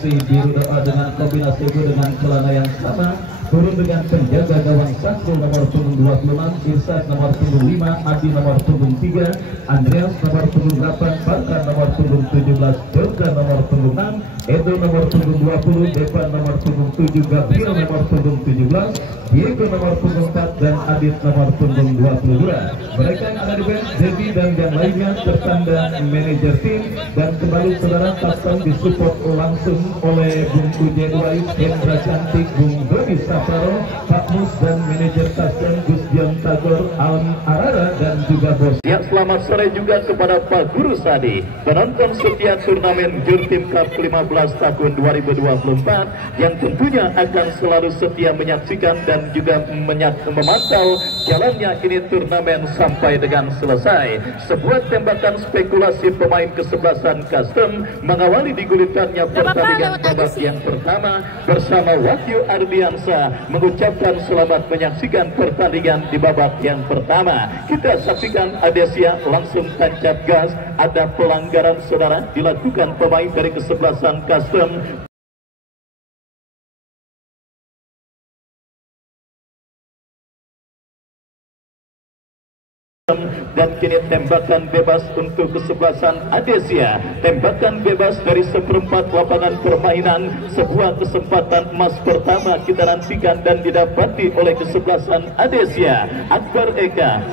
masih biru doa dengan kombinasi dengan celana yang sama. Turun dengan penjaga gawang Sakrul nomor punggung 26, Irsad nomor punggung 5, Adi nomor punggung 3, Andreas nomor punggung 8, Barkan nomor punggung 17, Joga nomor punggung 6, Edo nomor punggung 20, Devan nomor punggung 7, Gabriel nomor punggung 17, Diego nomor punggung 4, dan Adit nomor punggung 22. Mereka yang ada di bench, Devi dan yang lainnya tertanda manajer tim. Dan kembali saudara, custom disupport langsung oleh Bung Uje Wais, Hendra Cantik, Bung Dodi Safaro, Pak Mus, dan manajer custom Gus Dion Tagor, Almi Arara, dan juga bos. Ya, selamat sore juga kepada Pak Guru Sadi, penonton setia turnamen Jurtim Cup 15 tahun 2024 yang tentunya akan selalu setia menyaksikan dan juga memantau jalannya ini turnamen sampai dengan selesai. Sebuah tembakan spekulasi pemain kesebelasan custom mengawali digulitannya pertandingan babak yang pertama bersama Wahyu Ardiansa mengucapkan selamat menyaksikan pertandingan di babak yang pertama. Kita saksikan Adesia langsung tancap gas, ada pelanggaran saudara dilakukan pemain dari kesebelasan custom. Dan kini tembakan bebas untuk kesebelasan Adesia. Tembakan bebas dari seperempat lapangan permainan. Sebuah kesempatan emas pertama kita nantikan dan didapati oleh kesebelasan Adesia. Akbar Eka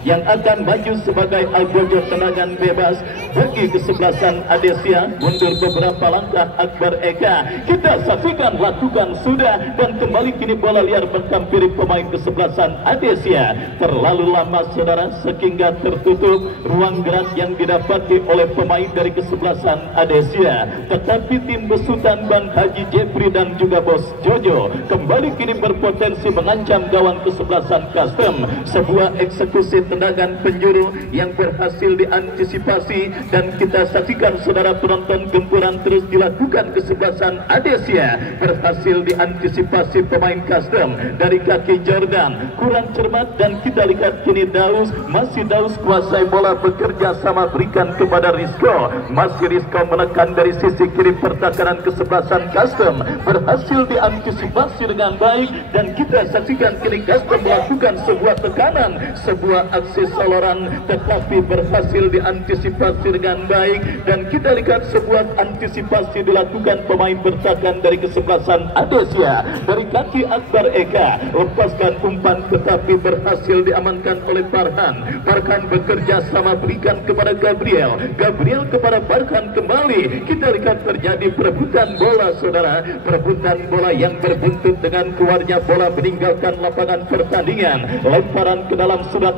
yang akan maju sebagai algojo tendangan bebas bagi kesebelasan Adesia. Mundur beberapa langkah Akbar Eka. Kita saksikan, lakukan sudah, dan kembali kini bola liar menghampiri pemain kesebelasan Adesia. Terlalu lama saudara sehingga tertutup ruang gerak yang didapati oleh pemain dari kesebelasan Adesia. Tetapi tim besutan Bang Haji Jeffrey dan juga bos Jojo kembali kini berpotensi mengancam gawang kesebelasan custom. Sebuah eksekusi tendangan penjuru yang berhasil diantisipasi dan kita saksikan saudara penonton, gempuran terus dilakukan kesebelasan Adesia. Berhasil diantisipasi pemain custom dari kaki Jordan, kurang cermat, dan kita lihat kini Daus, masih Daus kuasai bola, bekerja sama berikan kepada Rizko. Masih Rizko menekan dari sisi kiri pertahanan kesebelasan custom, berhasil diantisipasi dengan baik dan kita saksikan kini custom melakukan sebuah tekanan, sebuah aksi soloran, tetapi berhasil diantisipasi dengan baik dan kita lihat sebuah antisipasi dilakukan pemain bertahan dari kesebelasan Adesia. Dari kaki Akbar Eka lepaskan umpan tetapi berhasil diamankan oleh Farhan. Farhan bekerja sama berikan kepada Gabriel, Gabriel kepada Farhan kembali. Kita lihat terjadi perebutan bola saudara, perebutan bola yang berbuntut dengan keluarnya bola meninggalkan lapangan pertandingan. Lemparan ke dalam sudah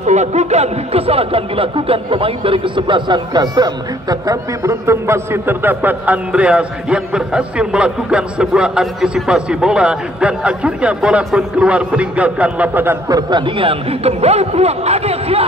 kesalahan dilakukan pemain dari kesebelasan custom, tetapi beruntung masih terdapat Andreas yang berhasil melakukan sebuah antisipasi bola dan akhirnya bola pun keluar meninggalkan lapangan pertandingan. Kembali peluang Adesia.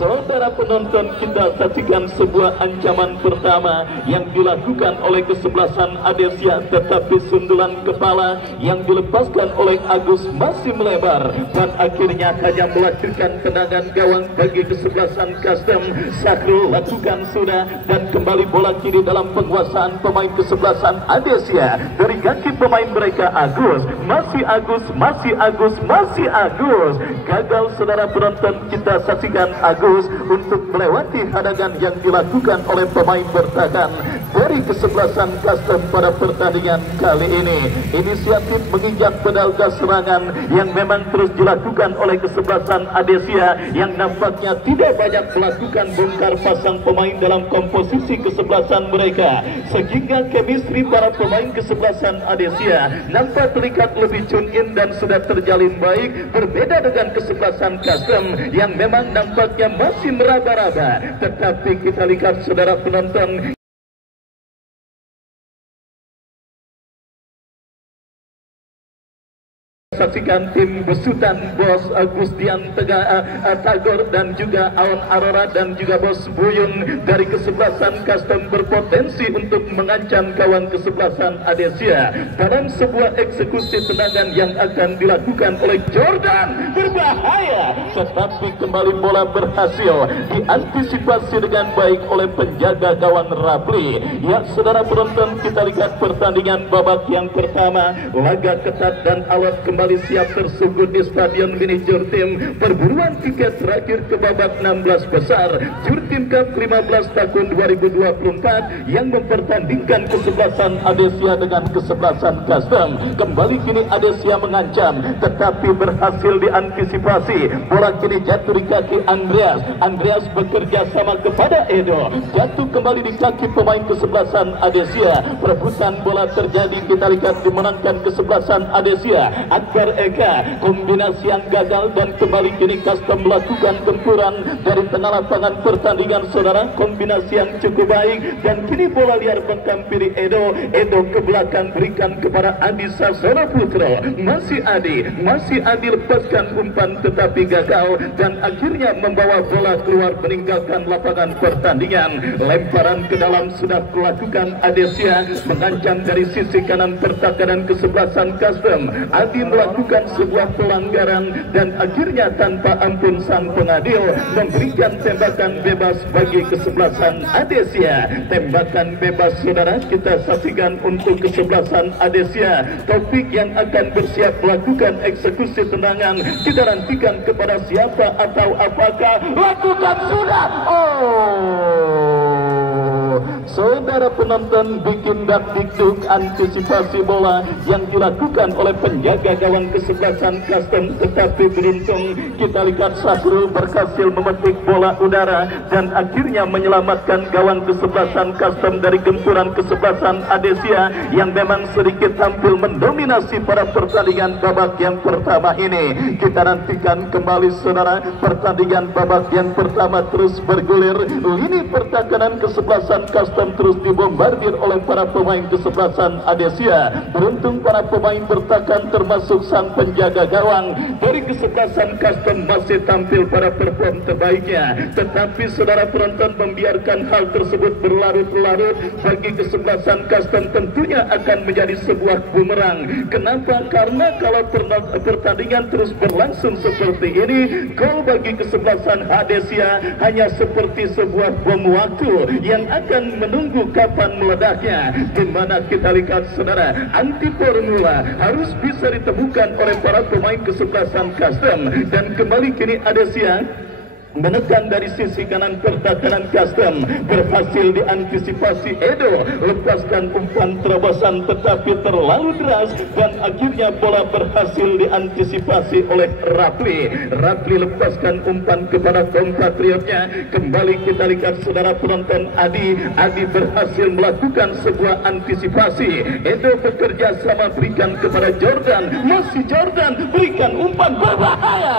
Saudara penonton, kita saksikan sebuah ancaman pertama yang dilakukan oleh kesebelasan Adesia, tetapi sundulan kepala yang dilepaskan oleh Agus masih melebar dan akhirnya hanya melahirkan tendangan gawang bagi kesebelasan custom. Sakrul lakukan sudah dan kembali bola kiri dalam penguasaan pemain kesebelasan Adesia. Dari kaki pemain mereka Agus, masih Agus, masih Agus, masih Agus. Gagal saudara penonton, kita saksikan Agus untuk melewati hadangan yang dilakukan oleh pemain bertahan dari kesebelasan custom pada pertandingan kali ini. Inisiatif menginjak pedal gas serangan yang memang terus dilakukan oleh kesebelasan Adesia yang nampaknya tidak banyak melakukan bongkar pasang pemain dalam komposisi kesebelasan mereka, sehingga chemistry para pemain kesebelasan Adesia nampak terlihat lebih tune in dan sudah terjalin baik, berbeda dengan kesebelasan custom yang memang nampaknya masih meraba-raba. Tetapi kita lihat saudara penonton, saksikan tim besutan Bos Agustian Tagor dan juga Aon Aurora dan juga Bos Buyung dari kesebelasan Custom berpotensi untuk mengancam kawan kesebelasan Adesia dalam sebuah eksekusi tendangan yang akan dilakukan oleh Jordan. Berbahaya, tetapi kembali bola berhasil diantisipasi dengan baik oleh penjaga gawang Rapli. Ya, saudara penonton, kita lihat pertandingan babak yang pertama. Laga ketat dan alat kembali siap tersunggut di Stadion Mini Jurtim. Perburuan tiket terakhir ke babak 16 besar Jurtim Cup 15 tahun 2024 yang mempertandingkan kesebelasan Adesia dengan kesebelasan Custom. Kembali kini Adesia mengancam, tetapi berhasil diantisipasi. Bola kini jatuh di kaki Andreas. Andreas bekerja sama kepada Edo. Jatuh kembali di kaki pemain kesebelasan Adesia. Perebutan bola terjadi, kita lihat dimenangkan kesebelasan Adesia. Akbar Eka, kombinasi yang gagal dan kembali kini Custom melakukan gempuran dari tengah lapangan pertandingan, saudara. Kombinasi yang cukup baik dan kini bola liar menghampiri Edo. Edo ke belakang berikan kepada Adi Sasono Putro. Masih Adi lepaskan umpan tetapi gagal dan akhirnya membawa bola keluar meninggalkan lapangan pertandingan. Lemparan ke dalam sudah dilakukan Adesia, mengancam dari sisi kanan pertahanan kesebelasan Custom. Adi melakukan sebuah pelanggaran dan akhirnya tanpa ampun sang pengadil memberikan tembakan bebas bagi kesebelasan Adesia. Tembakan bebas, saudara, kita saksikan untuk kesebelasan Adesia. Taufik yang akan bersiap melakukan eksekusi tendangan. Kita nantikan kepada siapa atau apakah. Lakukan sudah. Saudara penonton, bikin dak-dikduk antisipasi bola yang dilakukan oleh penjaga gawang kesebelasan Custom, tetapi beruntung kita lihat Sahrul berhasil memetik bola udara dan akhirnya menyelamatkan gawang kesebelasan Custom dari gempuran kesebelasan Adesia yang memang sedikit tampil mendominasi pada pertandingan babak yang pertama ini. Kita nantikan kembali, saudara, pertandingan babak yang pertama terus bergulir. Lini pertahanan kesebelasan Custom terus dibombardir oleh para pemain kesebelasan Adesia. Beruntung para pemain bertahan termasuk sang penjaga gawang dari kesebelasan Custom masih tampil pada perform terbaiknya, tetapi saudara penonton membiarkan hal tersebut berlarut-larut bagi kesebelasan Custom tentunya akan menjadi sebuah bumerang. Kenapa? Karena kalau pertandingan terus berlangsung seperti ini, gol bagi kesebelasan Adesia hanya seperti sebuah bom waktu yang akan menunggu kapan meledaknya. Di mana kita lihat, saudara, anti formula harus bisa ditemukan oleh para pemain kesebelasan Custom dan kembali kini Adesia menekan dari sisi kanan pertahanan Custom. Berhasil diantisipasi Edo, lepaskan umpan terobosan tetapi terlalu deras dan akhirnya bola berhasil diantisipasi oleh Rapli. Rapli lepaskan umpan kepada kompatriotnya. Kembali kita lihat, saudara penonton, Adi berhasil melakukan sebuah antisipasi. Edo bekerja sama berikan kepada Jordan. Masih Jordan berikan umpan berbahaya.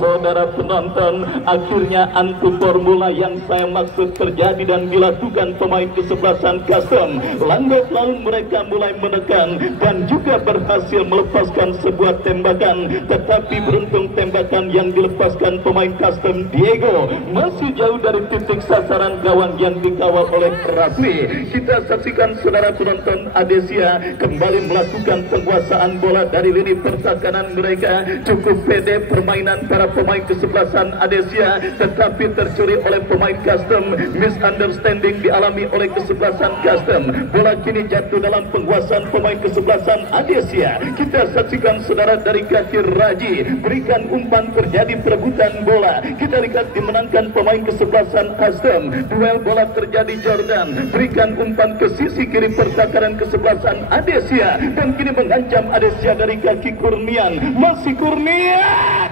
Saudara penonton, akhirnya anti formula yang saya maksud terjadi dan dilakukan pemain kesebelasan Custom. Lambat laun mereka mulai menekan dan juga berhasil melepaskan sebuah tembakan, tetapi beruntung tembakan yang dilepaskan pemain Custom Diego masih jauh dari titik sasaran gawang yang dikawal oleh Rapli. Kita saksikan, saudara penonton, Adesia kembali melakukan penguasaan bola dari lini pertahanan mereka. Cukup pede permainan para pemain kesebelasan Adesia, tetapi tercuri oleh pemain Custom. Misunderstanding dialami oleh kesebelasan Custom. Bola kini jatuh dalam penguasaan pemain kesebelasan Adesia. Kita saksikan, saudara, dari kaki Raji berikan umpan, terjadi perebutan bola. Kita lihat dimenangkan pemain kesebelasan Custom. Duel bola terjadi, Jordan berikan umpan ke sisi kiri pertahanan kesebelasan Adesia dan kini mengancam Adesia dari kaki Kurnian. Masih Kurnian.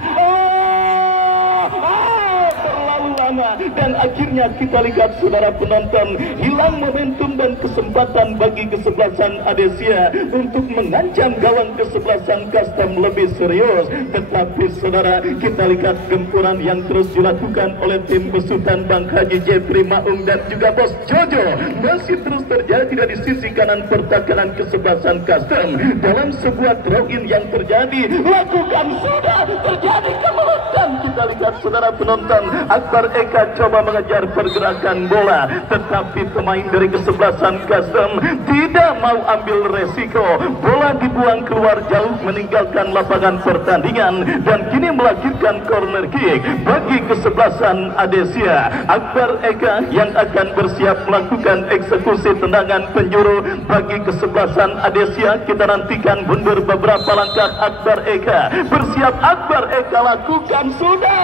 Terlalu pertama, dan akhirnya kita lihat saudara penonton, hilang momentum dan kesempatan bagi kesebelasan Adesia untuk mengancam gawang kesebelasan Custom lebih serius. Tetapi saudara, kita lihat gempuran yang terus dilakukan oleh tim besutan Bang Haji Jeffrey Maung dan juga Bos Jojo masih terus terjadi dari sisi kanan pertahanan kesebelasan Custom. Dalam sebuah throw-in yang terjadi, lakukan sudah terjadi kemelutan. Kita lihat saudara penonton, Akbar Eka coba mengejar pergerakan bola, tetapi pemain dari kesebelasan Custom tidak mau ambil resiko. Bola dibuang keluar jauh meninggalkan lapangan pertandingan dan kini melahirkan corner kick bagi kesebelasan Adesia. Akbar Eka yang akan bersiap melakukan eksekusi tendangan penjuru bagi kesebelasan Adesia. Kita nantikan mundur beberapa langkah Akbar Eka. Bersiap Akbar Eka, lakukan sudah.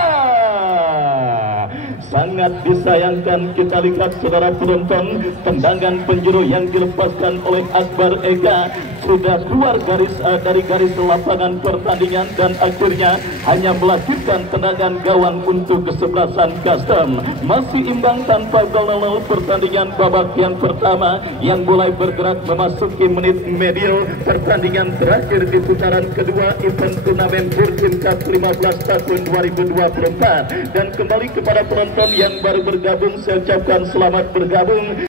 Sangat disayangkan kita lihat saudara penonton, tendangan penjuru yang dilepaskan oleh Akbar Eka sudah keluar dari garis lapangan pertandingan dan akhirnya hanya melahirkan tendangan gawang untuk kesebelasan Custom. Masih imbang tanpa gol. Pertandingan babak yang pertama yang mulai bergerak memasuki menit medio pertandingan terakhir di putaran kedua event turnamen Virgin Cup 15 tahun 2024. Dan kembali kepada penonton yang baru bergabung, saya ucapkan selamat bergabung.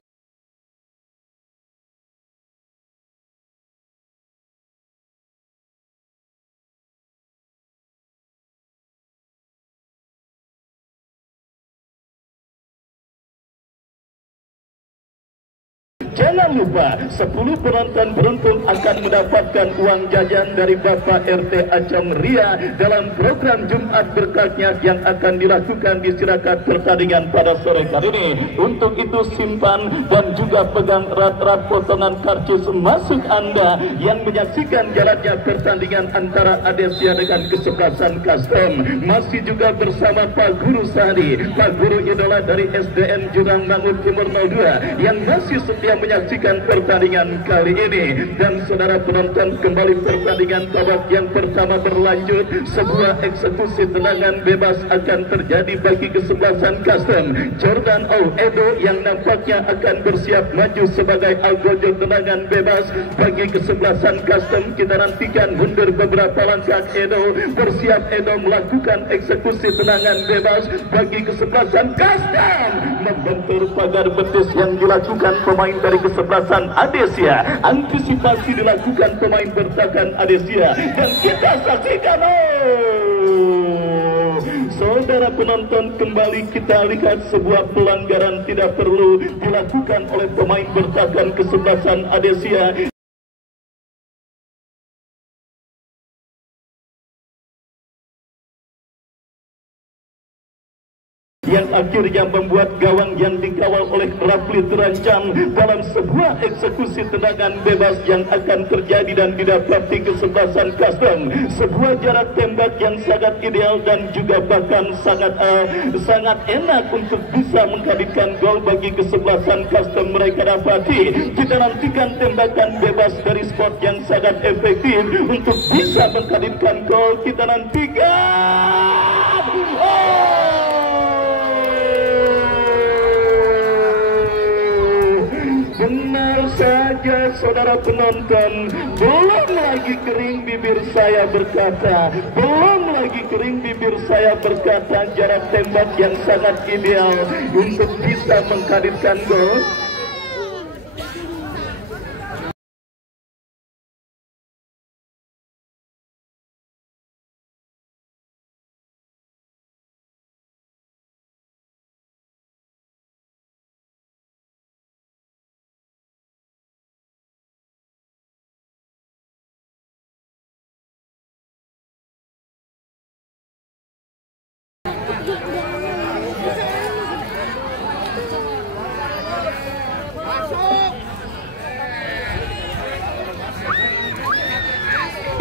Jangan lupa 10 penonton beruntung akan mendapatkan uang jajan dari Bapak RT Acong Ria dalam program Jumat Berkahnya yang akan dilakukan di Sirakat pertandingan pada sore hari ini. Untuk itu simpan dan juga pegang erat-erat potongan karcis masuk Anda yang menyaksikan jalannya pertandingan antara Adesia dengan kesebelasan Custom. Masih juga bersama Pak Guru Sadi, Pak Guru idola dari SDN Jurang Mangun Timur 02 yang masih setia menyaksikan pertandingan kali ini. Dan saudara penonton, kembali pertandingan babak yang pertama berlanjut. Sebuah eksekusi tendangan bebas akan terjadi bagi kesebelasan Custom. Jordan Edo yang nampaknya akan bersiap maju sebagai algojo tendangan bebas bagi kesebelasan Custom. Kita nantikan mundur beberapa langkah Edo. Bersiap Edo melakukan eksekusi tendangan bebas bagi kesebelasan Custom. Membentur pagar betis yang dilakukan pemain dari kesebelasan Adesia. Antisipasi dilakukan pemain bertahan Adesia dan kita saksikan. Saudara penonton, kembali kita lihat sebuah pelanggaran tidak perlu dilakukan oleh pemain bertahan kesebelasan Adesia yang akhirnya membuat gawang yang dikawal oleh Rafli terancam dalam sebuah eksekusi tendangan bebas yang akan terjadi dan didapati kesebelasan Custom. Sebuah jarak tembak yang sangat ideal dan juga bahkan sangat enak untuk bisa menghadirkan gol bagi kesebelasan Custom mereka dapati. Kita nantikan tembakan bebas dari spot yang sangat efektif untuk bisa menghadirkan gol. Kita nantikan. Benar saja saudara penonton, belum lagi kering bibir saya berkata, jarak tembak yang sangat ideal untuk bisa menghadirkan gol.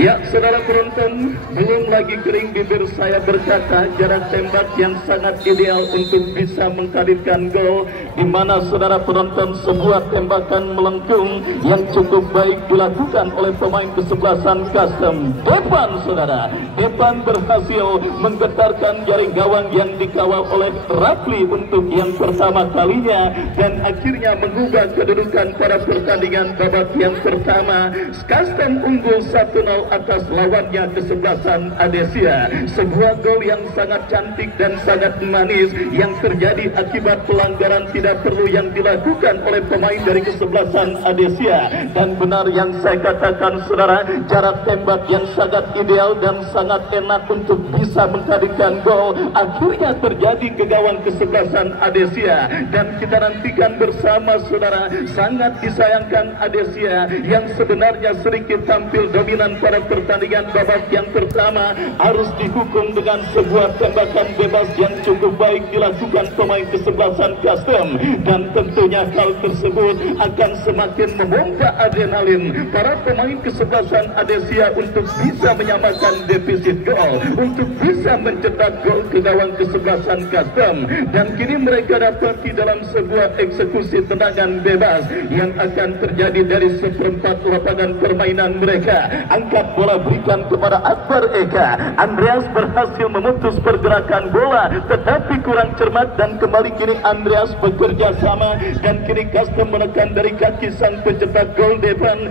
Ya, saudara penonton, belum lagi kering bibir saya berkata jarak tembak yang sangat ideal untuk bisa mengkaritkan gol, di mana saudara penonton sebuah tembakan melengkung yang cukup baik dilakukan oleh pemain kesebelasan Custom. Depan berhasil menggetarkan jaring gawang yang dikawal oleh Rafli untuk yang pertama kalinya dan akhirnya mengubah kedudukan pada pertandingan babak yang pertama. Custom unggul 1-0 atas lawannya kesebelasan Adesia. Sebuah gol yang sangat cantik dan sangat manis yang terjadi akibat pelanggaran tidak perlu yang dilakukan oleh pemain dari kesebelasan Adesia. Dan benar yang saya katakan saudara, jarak tembak yang sangat ideal dan sangat enak untuk bisa menghadirkan gol akhirnya terjadi ke gawang kesebelasan Adesia. Dan kita nantikan bersama saudara, sangat disayangkan Adesia yang sebenarnya sedikit tampil dominan pada pertandingan babak yang pertama harus dihukum dengan sebuah tembakan bebas yang cukup baik dilakukan pemain kesebelasan Custom. Dan tentunya hal tersebut akan semakin memompa adrenalin para pemain kesebelasan Adesia untuk bisa menyamakan defisit gol, untuk bisa mencetak gol ke gawang kesebelasan Custom. Dan kini mereka dapati dalam sebuah eksekusi tendangan bebas yang akan terjadi dari seperempat lapangan permainan mereka. Angkat bola berikan kepada Akbar Eka. Andreas berhasil memutus pergerakan bola tetapi kurang cermat dan kembali kini Andreas bekerja sama dan kini Custom menekan dari kaki sang pencetak gol Depan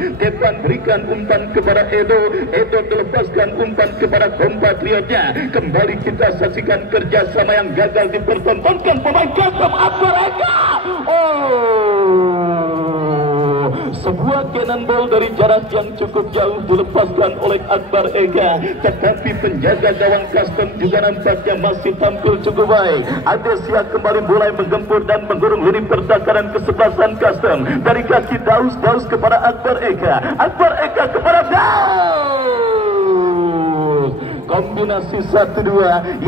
berikan umpan kepada Edo dilepaskan umpan kepada kompatriotnya. Kembali kita saksikan kerjasama yang gagal dipertontonkan pemain Custom. Akbar Eka, sebuah cannonball dari jarak yang cukup jauh dilepaskan oleh Akbar Ega, tetapi penjaga gawang Custom juga nampaknya masih tampil cukup baik. Adesia kembali mulai menggempur dan menggurung lini pertahanan kesebelasan Custom dari kaki Daus kepada Akbar Eka. Akbar Eka kepada Daus. Kombinasi 1-2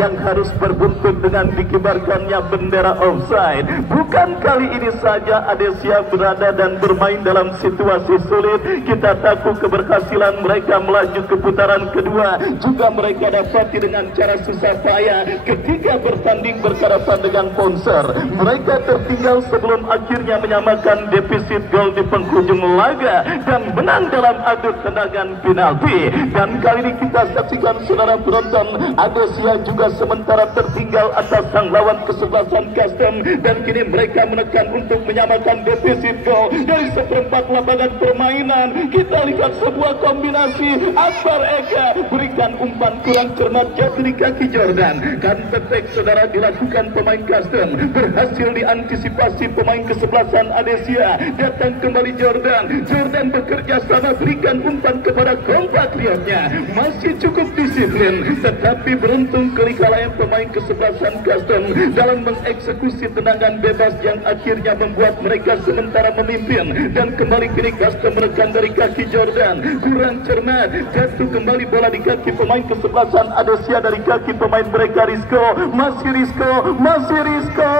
yang harus berbuntut dengan dikibarkannya bendera offside. Bukan kali ini saja Adesia berada dan bermain dalam situasi sulit. Kita takut keberhasilan mereka melaju ke putaran kedua juga mereka dapati dengan cara susah payah ketika bertanding berhadapan dengan Ponser. Mereka tertinggal sebelum akhirnya menyamakan defisit gol di penghujung laga dan menang dalam adu tendangan penalti. Dan kali ini kita saksikan saudara penonton, Adesia juga sementara tertinggal atas sang lawan kesebelasan Custom dan kini mereka menekan untuk menyamakan defisit gol dari seperempat lapangan permainan. Kita lihat sebuah kombinasi. Akbar Eka berikan umpan kurang cermat jatuh di kaki Jordan. Counter-attack saudara dilakukan pemain Custom, berhasil diantisipasi pemain kesebelasan Adesia. Datang kembali Jordan bekerja sama berikan umpan kepada kompatriotnya. Masih cukup disiplin tetapi beruntung kelikalayan pemain kesebelasan Custom dalam mengeksekusi tendangan bebas yang akhirnya membuat mereka sementara memimpin. Dan kembali kini Custom menekan dari kaki Jordan, kurang cermat, jatuh kembali bola di kaki pemain kesebelasan Adesia dari kaki pemain mereka Rizko. Masih Rizko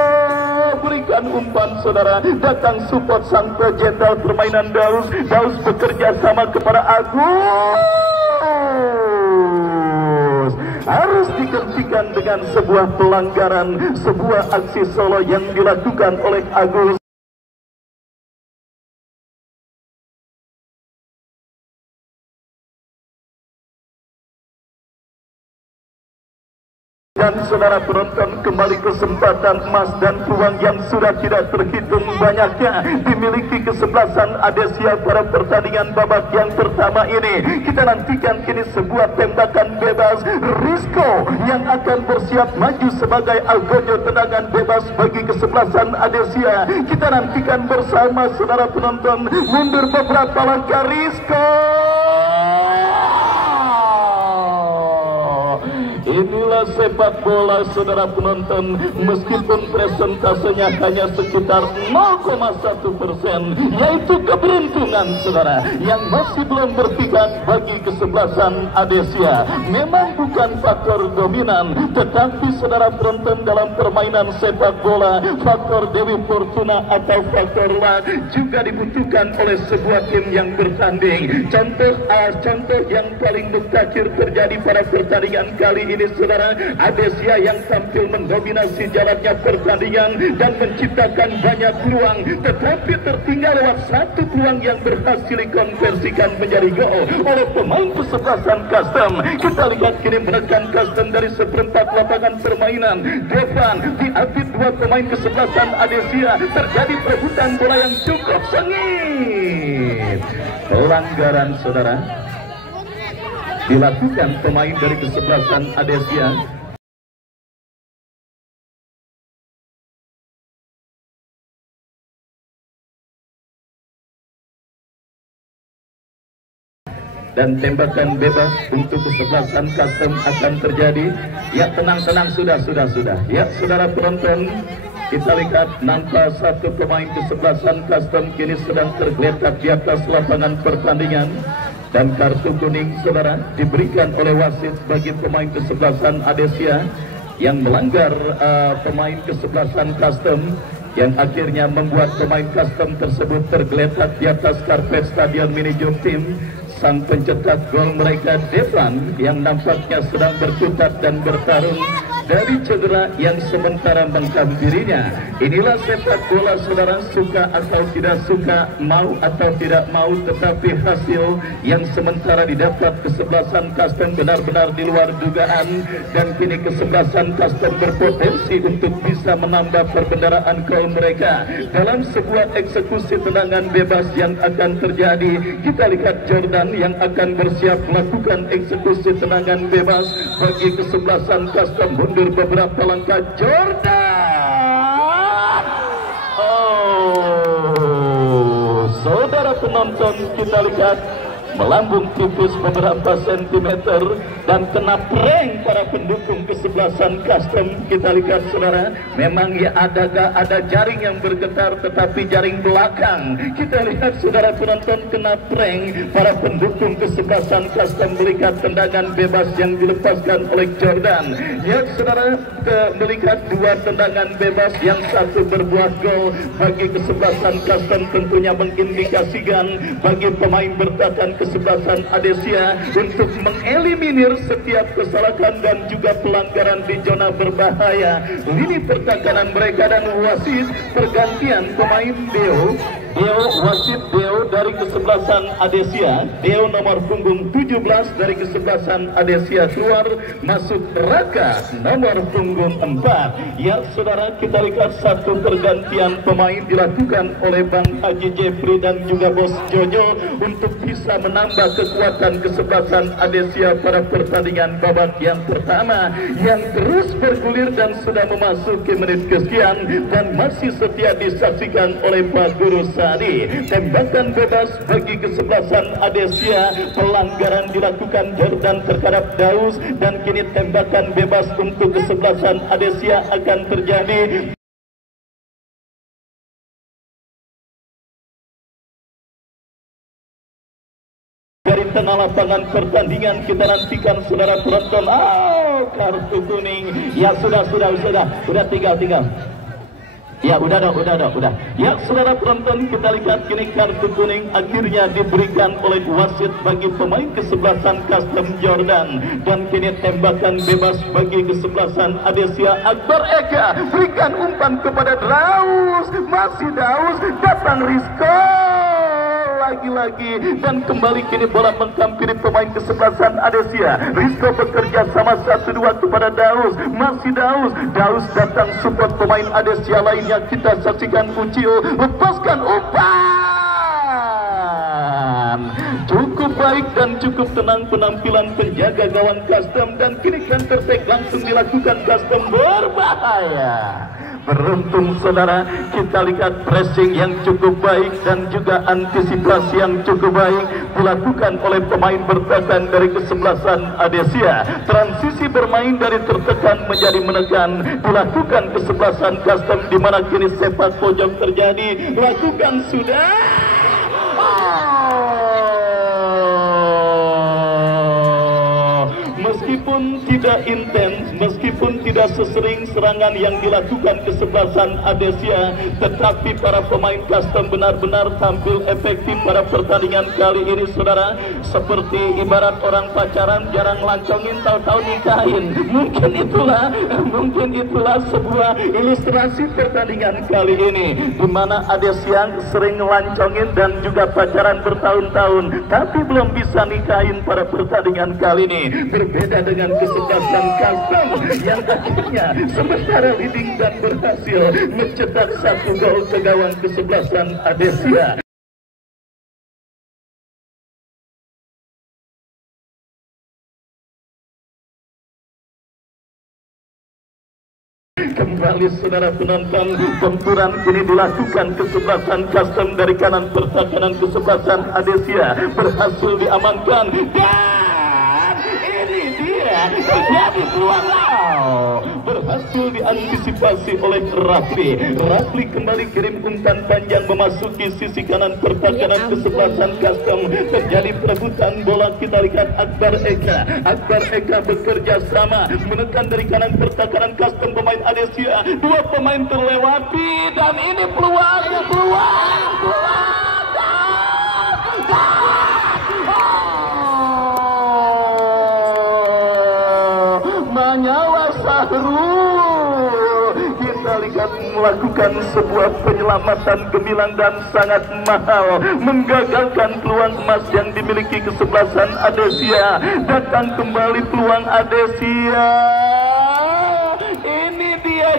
berikan umpan saudara, datang support sang pejenderal permainan Daus bekerja sama kepada Agus. Harus dihentikan dengan sebuah pelanggaran, sebuah aksi solo yang dilakukan oleh Agus. Dan saudara penonton, kembali kesempatan emas dan peluang yang sudah tidak terhitung banyaknya dimiliki kesebelasan Adesia pada pertandingan babak yang pertama ini. Kita nantikan kini sebuah tembakan bebas Rizko yang akan bersiap maju sebagai algojo tendangan bebas bagi kesebelasan Adesia. Kita nantikan bersama saudara penonton, mundur beberapa langkah Rizko. Inilah sepak bola saudara penonton, meskipun presentasenya hanya sekitar 0,1%, yaitu keberuntungan saudara yang masih belum berpihak bagi kesebelasan Adesia. Memang bukan faktor dominan, tetapi saudara penonton dalam permainan sepak bola, faktor Dewi Fortuna atau faktor luck juga dibutuhkan oleh sebuah tim yang bertanding. Contoh yang paling mutakhir terjadi pada pertandingan kali ini saudara, Adesia yang tampil mendominasi jalannya pertandingan dan menciptakan banyak peluang, tetapi tertinggal lewat satu peluang yang berhasil dikonversikan menjadi gol oleh pemain kesebelasan Custom. Kita lihat kini menekan Custom dari seperempat lapangan permainan. Depan diapit dua pemain kesebelasan Adesia, terjadi perebutan bola yang cukup sengit. Pelanggaran saudara dilakukan pemain dari kesebelasan Adesia. Dan tembakan bebas untuk kesebelasan Custom akan terjadi. Ya, tenang-tenang, sudah. Ya, saudara penonton, kita lihat nampak satu pemain kesebelasan Custom kini sedang tergeletak di atas lapangan pertandingan. Dan kartu kuning saudara diberikan oleh wasit bagi pemain kesebelasan Adesia yang melanggar pemain kesebelasan Custom, yang akhirnya membuat pemain Custom tersebut tergeletak di atas karpet Stadion Mini Jom Team. Sang pencetak gol mereka Devan yang nampaknya sedang berkutat dan bertarung dari cedera yang sementara menghampirinya. Inilah sepak bola saudara, suka atau tidak suka, mau atau tidak mau, tetapi hasil yang sementara didapat kesebelasan Custom benar-benar di luar dugaan, dan kini kesebelasan Custom berpotensi untuk bisa menambah perbendaraan gol mereka dalam sebuah eksekusi tendangan bebas yang akan terjadi. Kita lihat Jordan yang akan bersiap melakukan eksekusi tendangan bebas bagi kesebelasan Custom. Mundur beberapa langkah Jordan. Oh, saudara penonton, kita lihat melambung tipis beberapa sentimeter dan kena prank para pendukung kesebelasan Custom. Kita lihat saudara, memang ya ada jaring yang bergetar, tetapi jaring belakang. Kita lihat saudara penonton, kena prank para pendukung kesebelasan Custom melihat tendangan bebas yang dilepaskan oleh Jordan. Ya saudara, melihat dua tendangan bebas yang satu berbuah gol bagi kesebelasan Custom, tentunya mengindikasikan bagi pemain bertahan kesebelasan Adesia untuk mengeliminir setiap kesalahan dan juga pelanggaran di zona berbahaya lini pertahanan mereka. Dan wasit pergantian pemain wasit Deo dari kesebelasan Adesia, Deo nomor punggung 17 dari kesebelasan Adesia keluar, masuk Raka nomor punggung 4. Ya saudara, kita lihat satu pergantian pemain dilakukan oleh Bang Haji Jeffrey dan juga Bos Jojo untuk bisa menambah kekuatan kesebelasan Adesia pada pertandingan babak yang pertama yang terus bergulir dan sudah memasuki menit kesekian dan masih setia disaksikan oleh Pak Guru Sadi. Tembakan bebas bagi kesebelasan Adesia, pelanggaran dilakukan Jordan terhadap Daus, dan kini tembakan bebas untuk kesebelasan Adesia akan terjadi. Dari tengah lapangan pertandingan kita nantikan saudara penonton. Kartu kuning. Ya sudah tinggal. Ya udah. Ya saudara penonton, kita lihat kini kartu kuning akhirnya diberikan oleh wasit bagi pemain kesebelasan Custom Jordan, dan kini tembakan bebas bagi kesebelasan Adesia. Akbar Eka berikan umpan kepada Daus, masih Daus, datang Rizko lagi-lagi, dan kembali kini bola menghampiri pemain kesebelasan Adesia. Rizko bekerja sama 1-2 kepada Daus, masih Daus datang support pemain Adesia lainnya. Kita saksikan Ucio lepaskan umpan. Cukup baik dan cukup tenang penampilan penjaga gawang Custom, dan kini counter attack langsung dilakukan Custom. Berbahaya Beruntung saudara, kita lihat pressing yang cukup baik dan juga antisipasi yang cukup baik dilakukan oleh pemain bertahan dari kesebelasan Adesia. Transisi bermain dari tertekan menjadi menekan dilakukan kesebelasan Custom, di mana kini sepak pojok terjadi. Lakukan sudah. Meskipun tidak intens, meskipun tidak sesering serangan yang dilakukan kesebelasan Adesia, tetapi para pemain Custom benar-benar tampil efektif pada pertandingan kali ini saudara. Seperti ibarat orang pacaran jarang lancongin, tahu-tahu nikahin. Mungkin itulah sebuah ilustrasi pertandingan kali ini, di mana Adesia sering lancongin dan juga pacaran bertahun-tahun, tapi belum bisa nikahin pada pertandingan kali ini. Berbeda dengan kesebelasan Custom yang akhirnya sementara leading dan berhasil mencetak 1 gol ke gawang kesebelasan Adesia. Kembali saudara penonton, benturan kini dilakukan kesebelasan Custom dari kanan pertahanan kesebelasan Adesia berhasil diamankan, dan ini dia terjadi peluang berhasil diantisipasi oleh Rafli kembali kirim umpan panjang memasuki sisi kanan pertahanan kesebelasan Custom. Terjadi perebutan bola, kita lihat Akbar Eka bekerja sama menekan dari kanan pertahanan Custom pemain Adesia. 2 pemain terlewati dan ini peluang Manyawa Sahrul, kita lihat melakukan sebuah penyelamatan gemilang dan sangat mahal, menggagalkan peluang emas yang dimiliki kesebelasan Adesia. Datang kembali peluang Adesia, ini dia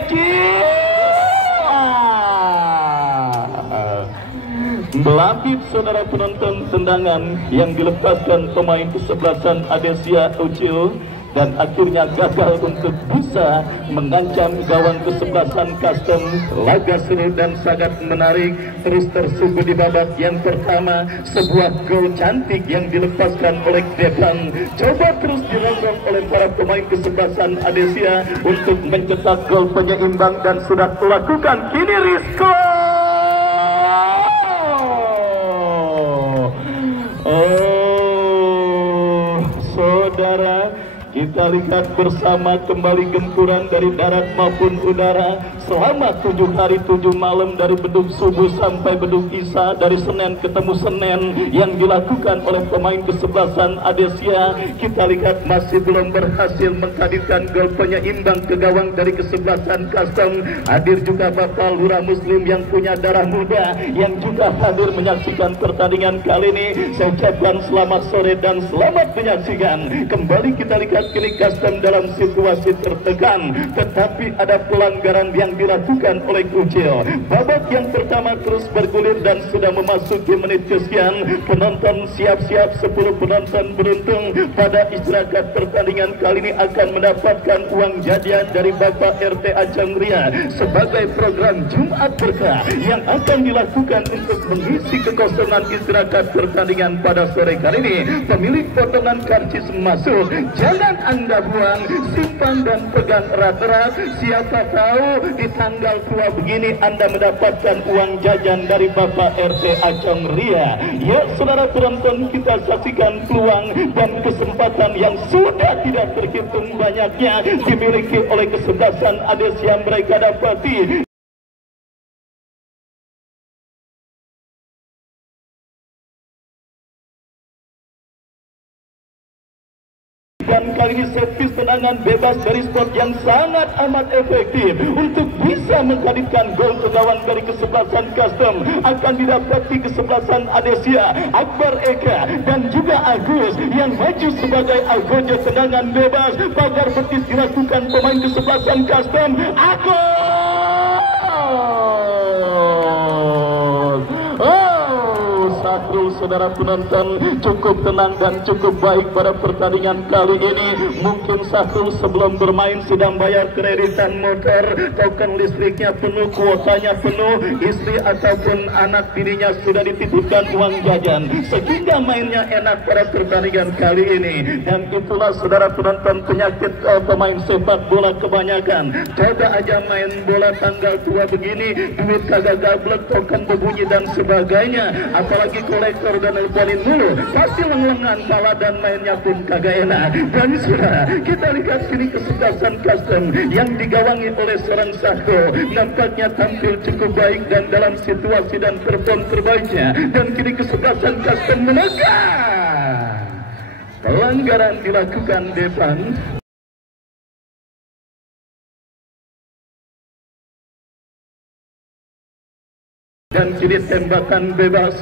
melapit saudara penonton, tendangan yang dilepaskan pemain kesebelasan Adesia Ucil, dan akhirnya gagal untuk bisa mengancam gawang kesebelasan Custom. Laga seru dan sangat menarik terus tersuguh di babak yang pertama. Sebuah gol cantik yang dilepaskan oleh Depan, coba terus dirongrong oleh para pemain kesebelasan Adesia untuk mencetak gol penyeimbang, dan sudah melakukan kini Rizko. Saudara, kita lihat bersama kembali gempuran dari darat maupun udara selama 7 hari 7 malam, dari beduk subuh sampai beduk isya, dari Senin ketemu Senin, yang dilakukan oleh pemain kesebelasan Adesia. Kita lihat masih belum berhasil menghadirkan gol penyeimbang ke gawang dari kesebelasan Custom. Hadir juga Bapak Lurah Muslim yang punya darah muda yang juga hadir menyaksikan pertandingan kali ini. Saya ucapkan selamat sore dan selamat menyaksikan. Kembali kita lihat kini Custom dalam situasi tertekan, tetapi ada pelanggaran yang dilakukan oleh Ucil. Babak yang pertama terus bergulir dan sudah memasuki menit kesekian. Penonton siap-siap, 10 penonton beruntung pada istirahat pertandingan kali ini akan mendapatkan uang jajan dari Bapak RT Acang Ria sebagai program Jumat Berkah yang akan dilakukan untuk mengisi kekosongan istirahat pertandingan pada sore kali ini. Pemilik potongan karcis masuk, jangan Anda buang, simpan dan pegang erat-erat. Siapa tahu di tanggal tua begini Anda mendapatkan uang jajan dari Bapak RT Acang Ria. Ya saudara penonton, kita saksikan peluang dan kesempatan yang sudah tidak terhitung banyaknya dimiliki oleh kesebelasan Adesia. Mereka dapati dan kali ini servis tendangan bebas dari spot yang sangat amat efektif untuk bisa menghadirkan gol ke gawang dari kesebelasan Custom. Akan didapati kesebelasan Adesia, Akbar Eka dan juga Agus yang maju sebagai algojo tendangan bebas. Pagar betis dilakukan pemain kesebelasan Custom. Agus, Sahrul, saudara penonton, cukup tenang dan cukup baik pada pertandingan kali ini. Mungkin Sahrul sebelum bermain sedang bayar kreditan motor, token listriknya penuh, kuotanya penuh, istri ataupun anak dirinya sudah dititipkan uang jajan, sehingga mainnya enak pada pertandingan kali ini. Dan itulah saudara penonton penyakit pemain sepak bola kebanyakan. Coba aja main bola tanggal tua begini, duit kagak gablek, token berbunyi dan sebagainya, apalagi kolektor dan nelponin mulu, pasti lengan kalah dan mainnya pun kagak enak. Dan saudara, kita lihat sini kesebelasan Custom yang digawangi oleh seorang Sahrul, nampaknya tampil cukup baik dan dalam situasi dan perform terbaiknya. Dan kini kesebelasan Custom menegak. Pelanggaran dilakukan depan. Dan kini tembakan bebas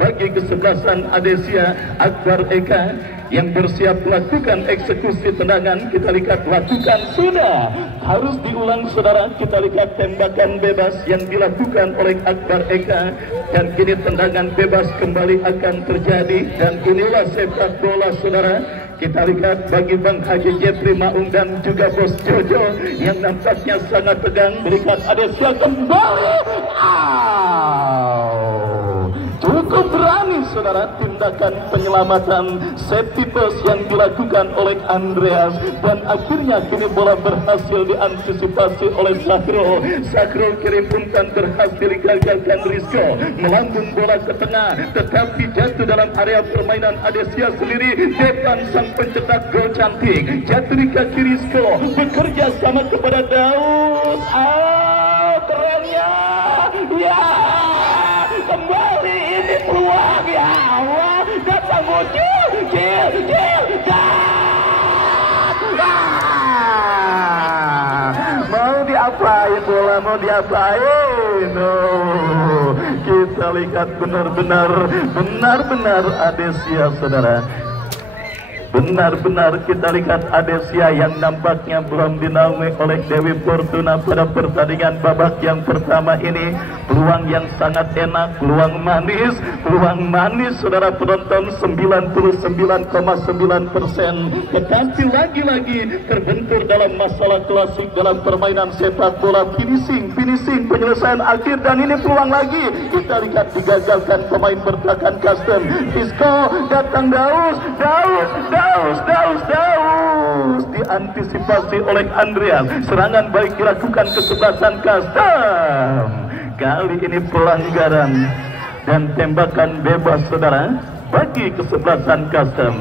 bagi kesebelasan Adesia. Akbar Eka yang bersiap melakukan eksekusi tendangan. Kita lihat lakukan sudah, harus diulang saudara. Kita lihat tembakan bebas yang dilakukan oleh Akbar Eka. Dan kini tendangan bebas kembali akan terjadi. Dan inilah sepak bola saudara. Kita lihat bagi Bang Haji Jepri Maung dan juga Bos Jojo yang nampaknya sangat tegang. Melihat Adesia kembali. Cukup berani saudara tindakan penyelamatan safety pass yang dilakukan oleh Andreas. Dan akhirnya kini bola berhasil diantisipasi oleh Sahrul. Sahrul kirim umpan berhasil digagalkan Rizko. Melambung bola ke tengah, tetapi jatuh dalam area permainan Adesia sendiri. Depan sang pencetak gol cantik, jatuh di kaki Rizko, bekerja sama kepada Daud. Kerennya, ya, kembali ini peluang, ya Allah, datang muncul, mau diapain bola, mau diapain? Kita lihat benar-benar Adesia saudara. Benar-benar kita lihat Adesia yang nampaknya belum dinaungi oleh Dewi Fortuna pada pertandingan babak yang pertama ini. Peluang yang sangat enak, peluang manis saudara penonton, 99,9%. Tetapi lagi-lagi terbentur dalam masalah klasik dalam permainan sepak bola, finishing, penyelesaian akhir. Dan ini peluang lagi, kita lihat digagalkan pemain bertahan Custom. Rizko datang, Daus diantisipasi oleh Andreas. Serangan baik dilakukan kesebelasan Custom. Kali ini pelanggaran dan tembakan bebas saudara bagi kesebelasan Custom.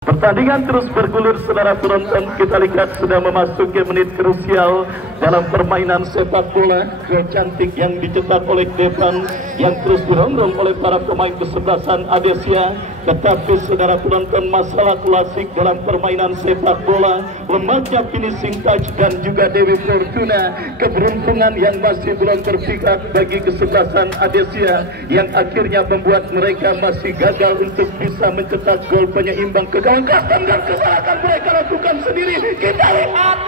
Pertandingan terus bergulir saudara penonton. Kita lihat sudah memasuki menit krusial dalam permainan sepak bola. Gol cantik yang dicetak oleh Devan yang terus dirongrong oleh para pemain kesebelasan Adesia. Tetapi saudara penonton, masalah klasik dalam permainan sepak bola, lemahnya finishing touch dan juga Dewi Fortuna, keberuntungan yang masih belum berpihak bagi kesebelasan Adesia, yang akhirnya membuat mereka masih gagal untuk bisa mencetak gol penyeimbang ke gawang Custom. Dan kesalahan mereka lakukan sendiri. Kita lihat.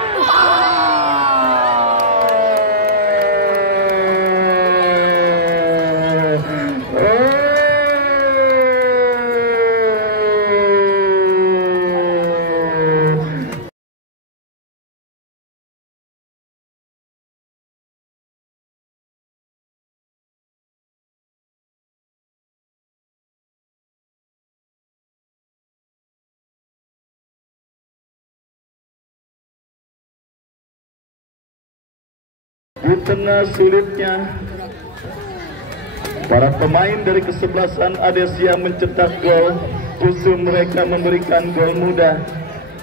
Di tengah sulitnya para pemain dari kesebelasan Adesia mencetak gol, justru mereka memberikan gol mudah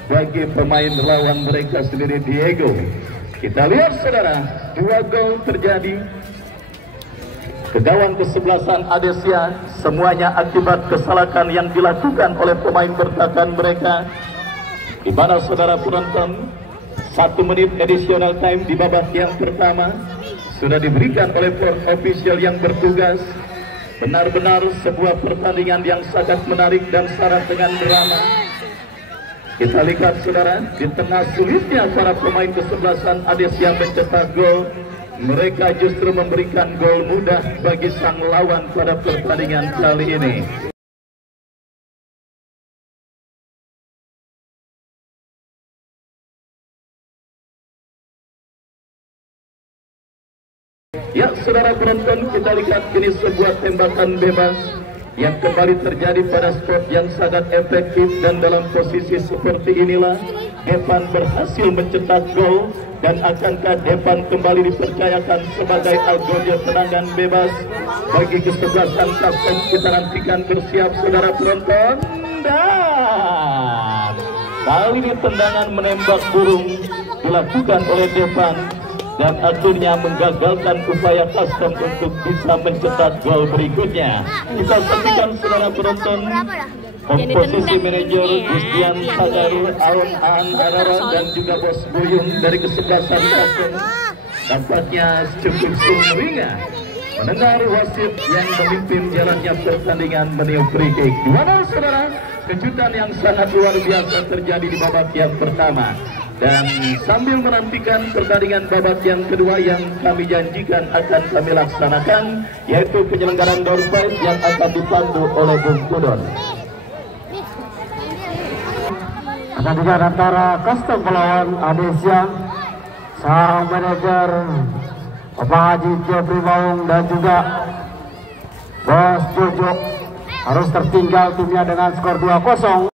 bagi pemain lawan mereka sendiri, Diego. Kita lihat saudara, 2 gol terjadi ke gawang kesebelasan Adesia, semuanya akibat kesalahan yang dilakukan oleh pemain bertahan mereka. Di mana saudara penonton, 1 menit additional time di babak yang pertama sudah diberikan oleh official yang bertugas. Benar-benar sebuah pertandingan yang sangat menarik dan syarat dengan drama. Kita lihat saudara, di tengah sulitnya para pemain kesebelasan Adesia mencetak gol, mereka justru memberikan gol mudah bagi sang lawan pada pertandingan kali ini. Ya saudara penonton, kita lihat ini sebuah tembakan bebas yang kembali terjadi pada spot yang sangat efektif, dan dalam posisi seperti inilah Depan berhasil mencetak gol. Dan akankah Depan kembali dipercayakan sebagai algojo tendangan bebas bagi kesebelasan kapten? Kita nantikan, bersiap saudara penonton. Dan kali ini tendangan menembak burung dilakukan oleh Depan, dan akhirnya menggagalkan upaya custom untuk bisa mencetak gol berikutnya. Kita saksikan saudara penonton komposisi manajer Gustian Sagaru, Aun An Araran, dan juga Bos Buyung dari kesebelasan custom. Nampaknya cukup sumringah mendengar wasit yang memimpin jalannya pertandingan meniup free kick. Gimana saudara? Kejutan yang sangat luar biasa terjadi di babak yang pertama. Dan sambil menantikan pertandingan babak yang kedua yang kami janjikan akan kami laksanakan, yaitu penyelenggaraan door prize yang akan dipandu oleh Bung Kudon. Pertandingan antara Custom melawan Adesia, sang manajer Bapak Haji Jeffrey Maung dan juga Bos Jojo harus tertinggal timnya dengan skor 2-0.